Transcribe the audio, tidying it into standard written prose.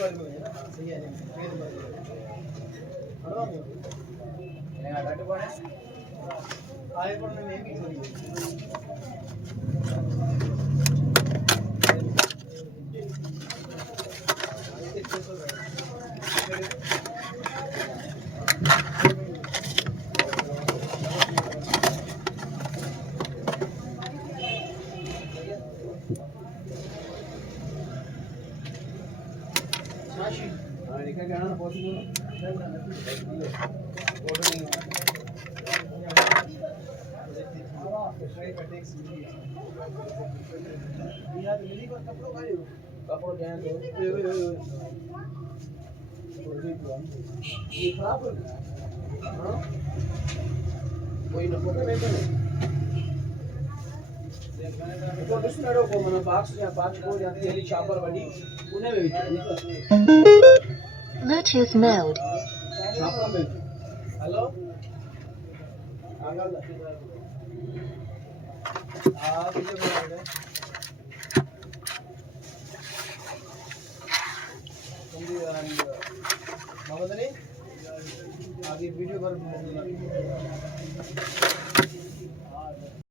वर्ग में है ना सही है पेड़ वर्ग हड़वा में नहीं घट पड़े आए पड़ने में भी थोड़ी निकल गया ना बहुत ही फोटो नहीं कपड़ों क्या है ये खराब हो गया कोई ना फोटो नहीं करे फोटो स्टूडियो को मना बाक्स को या तेली छापर बड़ी उन्हें भी Bluetooth mode. हेलो आगल आप ये बोल रहे हैं महोदय आगे वीडियो पर